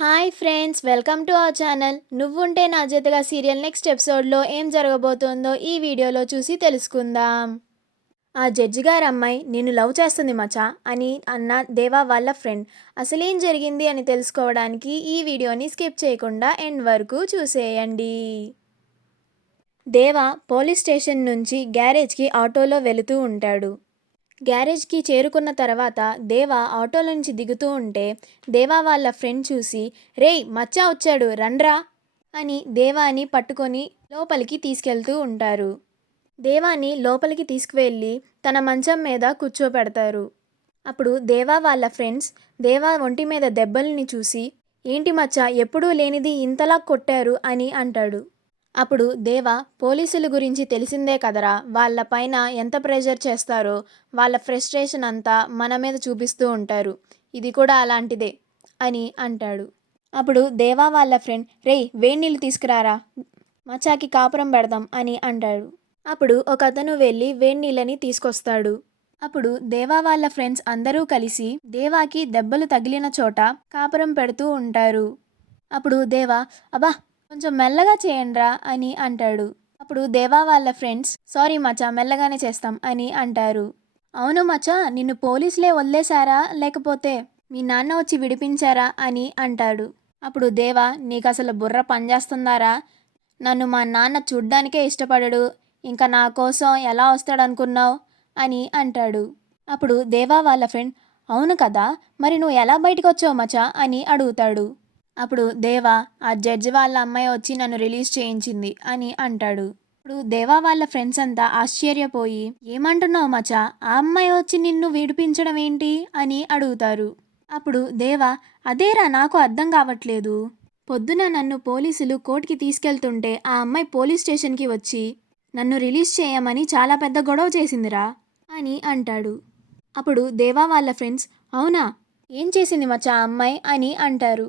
Hi friends, welcome to our channel. నువ్వుంటే నా జతగా సీరియల్ నెక్స్ట్ ఎపిసోడ్లో ఏం జరగబోతోందో ఈ వీడియోలో చూసి తెలుసుకుందాం. ఆ జడ్జి గారు అమ్మాయి నిన్ను లవ్ చేస్తుంది మచా అని అన్న దేవా వాళ్ళ ఫ్రెండ్. అసలేం జరిగింది అని తెలుసుకోవడానికి ఈ వీడియోని స్కిప్ చేయకుండా ఎండ్ వరకు చూసేయండి. దేవా పోలీస్ స్టేషన్ నుంచి గ్యారేజ్కి ఆటోలో వెళుతూ ఉంటాడు. గ్యారేజ్కి చేరుకున్న తర్వాత దేవా ఆటోలో నుంచి దిగుతూ ఉంటే దేవా వాళ్ళ ఫ్రెండ్ చూసి, రేయ్ మచ్చా వచ్చాడు రండ్రా అని దేవాని పట్టుకొని లోపలికి తీసుకెళ్తూ ఉంటారు. దేవాని లోపలికి తీసుకువెళ్ళి తన మంచం మీద కూర్చోపెడతారు. అప్పుడు దేవా వాళ్ళ ఫ్రెండ్స్ దేవా ఒంటి మీద దెబ్బల్ని చూసి, ఏంటి మచ్చా ఎప్పుడూ లేనిది ఇంతలా కొట్టారు అని అంటాడు. అప్పుడు దేవా, పోలీసుల గురించి తెలిసిందే కదరా, వాళ్ళ పైన ఎంత ప్రెషర్ చేస్తారో వాళ్ళ ఫ్రస్ట్రేషన్ అంతా మన మీద చూపిస్తూ ఉంటారు, ఇది కూడా అలాంటిదే అని అంటాడు. అప్పుడు దేవా వాళ్ళ ఫ్రెండ్, రేయ్ వేడినీళ్ళు తీసుకురారా, మచాకి కాపురం పెడదాం అని అంటాడు. అప్పుడు ఒక అతను వెళ్ళి వేడినీళ్ళని తీసుకొస్తాడు. అప్పుడు దేవా వాళ్ళ ఫ్రెండ్స్ అందరూ కలిసి దేవాకి దెబ్బలు తగిలిన చోట కాపురం పెడుతూ ఉంటారు. అప్పుడు దేవా, అబ్బా కొంచెం మెల్లగా చేయండ్రా అని అంటాడు. అప్పుడు దేవా వాళ్ళ ఫ్రెండ్స్, సారీ మచా మెల్లగానే చేస్తాం అని అంటారు. అవును మచా, నిన్ను పోలీసులే వదిలేశారా లేకపోతే మీ నాన్న వచ్చి విడిపించారా అని అంటాడు. అప్పుడు దేవా, నీకు అసలు బుర్ర పనిచేస్తుందారా, నన్ను మా నాన్న చూడ్డానికే ఇష్టపడడు, ఇంకా నా కోసం ఎలా వస్తాడనుకున్నావు అని అంటాడు. అప్పుడు దేవా వాళ్ళ ఫ్రెండ్, అవును కదా, మరి నువ్వు ఎలా బయటకు వచ్చావు మచా అని అడుగుతాడు. అప్పుడు దేవా, ఆ జడ్జి వాళ్ళ అమ్మాయి వచ్చి నన్ను రిలీజ్ చేయించింది అని అంటాడు. ఇప్పుడు దేవా వాళ్ళ ఫ్రెండ్స్ అంతా ఆశ్చర్యపోయి, ఏమంటున్నావు మచా, ఆ అమ్మాయి వచ్చి నిన్ను విడిపించడం ఏంటి అని అడుగుతారు. అప్పుడు దేవా, అదేరా నాకు అర్థం కావట్లేదు, పొద్దున నన్ను పోలీసులు కోర్టుకి తీసుకెళ్తుంటే ఆ అమ్మాయి పోలీస్ స్టేషన్కి వచ్చి నన్ను రిలీజ్ చేయమని చాలా పెద్ద గొడవ చేసిందిరా అని అంటాడు. అప్పుడు దేవా వాళ్ళ ఫ్రెండ్స్, అవునా, ఏం చేసింది మచ్చా ఆ అమ్మాయి అని అంటారు.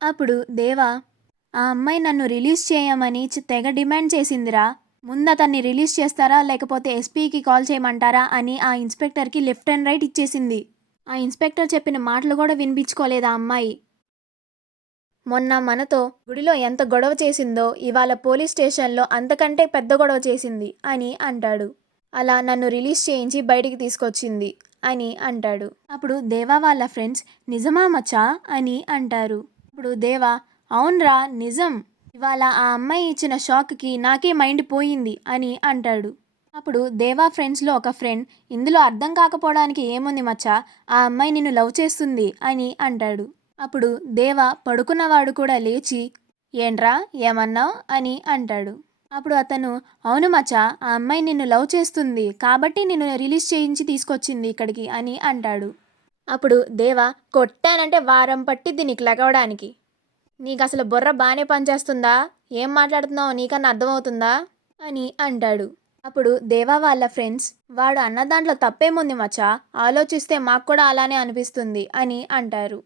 అప్పుడు దేవా, ఆ అమ్మాయి నన్ను రిలీజ్ చేయమని తెగ డిమాండ్ చేసిందిరా, ముందు అతన్ని రిలీజ్ చేస్తారా లేకపోతే ఎస్పీకి కాల్ చేయమంటారా అని ఆ ఇన్స్పెక్టర్కి లెఫ్ట్ అండ్ రైట్ ఇచ్చేసింది. ఆ ఇన్స్పెక్టర్ చెప్పిన మాటలు కూడా వినిపించుకోలేదు ఆ అమ్మాయి. మొన్న మనతో గుడిలో ఎంత గొడవ చేసిందో ఇవాళ పోలీస్ స్టేషన్లో అంతకంటే పెద్ద గొడవ చేసింది అని అంటాడు. అలా నన్ను రిలీజ్ చేయించి బయటికి తీసుకొచ్చింది అని అంటాడు. అప్పుడు దేవా వాళ్ళ ఫ్రెండ్స్, నిజమా మచ్చా అని అంటారు. అప్పుడు దేవా, అవునరా నిజం, ఇవాళ ఆ అమ్మాయి ఇచ్చిన షాక్కి నాకే మైండ్ పోయింది అని అంటాడు. అప్పుడు దేవా ఫ్రెండ్స్లో ఒక ఫ్రెండ్, ఇందులో అర్థం కాకపోవడానికి ఏముంది మచ్చా, ఆ అమ్మాయి నిన్ను లవ్ చేస్తుంది అని అంటాడు. అప్పుడు దేవా పడుకున్నవాడు కూడా లేచి, ఏంట్రా ఏమన్నావు అని అంటాడు. అప్పుడు అతను, అవును మచ్చా, ఆ అమ్మాయి నిన్ను లవ్ చేస్తుంది కాబట్టి నిన్ను రిలీజ్ చేయించి తీసుకొచ్చింది ఇక్కడికి అని అంటాడు. అప్పుడు దేవా, కొట్టానంటే వారం పట్టిద్ది నీకు లెగవడానికి, నీకు అసలు బుర్ర బాగానే పనిచేస్తుందా, ఏం మాట్లాడుతున్నావో నీకన్నా అర్థమవుతుందా అని అంటాడు. అప్పుడు దేవా వాళ్ళ ఫ్రెండ్స్, వాడు అన్న దాంట్లో తప్పేముంది మచ్చా, ఆలోచిస్తే మాకు కూడా అలానే అనిపిస్తుంది అని అంటారు.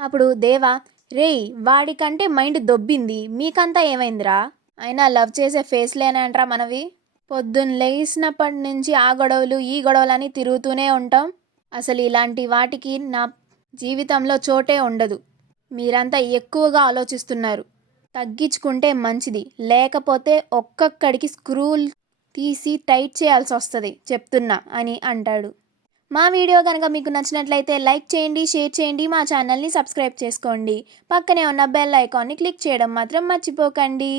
అప్పుడు దేవా, రేయ్ వాడికంటే మైండ్ దొబ్బింది, మీకంతా ఏమైందిరా, అయినా లవ్ చేసే ఫేస్లేనంట్రా మనవి, పొద్దున్న లేచినప్పటి నుంచి ఆ గొడవలు ఈ గొడవలని తిరుగుతూనే ఉంటాం, అసలు ఇలాంటి వాటికి నా జీవితంలో చోటే ఉండదు, మీరంతా ఎక్కువగా ఆలోచిస్తున్నారు, తగ్గించుకుంటే మంచిది, లేకపోతే ఒక్కొక్కడికి స్క్రూలు తీసి టైట్ చేయాల్సి వస్తుంది చెప్తున్నా అని అంటాడు. మా వీడియో కనుక మీకు నచ్చినట్లయితే లైక్ చేయండి, షేర్ చేయండి, మా ఛానల్ని సబ్స్క్రైబ్ చేసుకోండి, పక్కనే ఉన్న బెల్ ఐకాన్ని క్లిక్ చేయడం మాత్రం మర్చిపోకండి.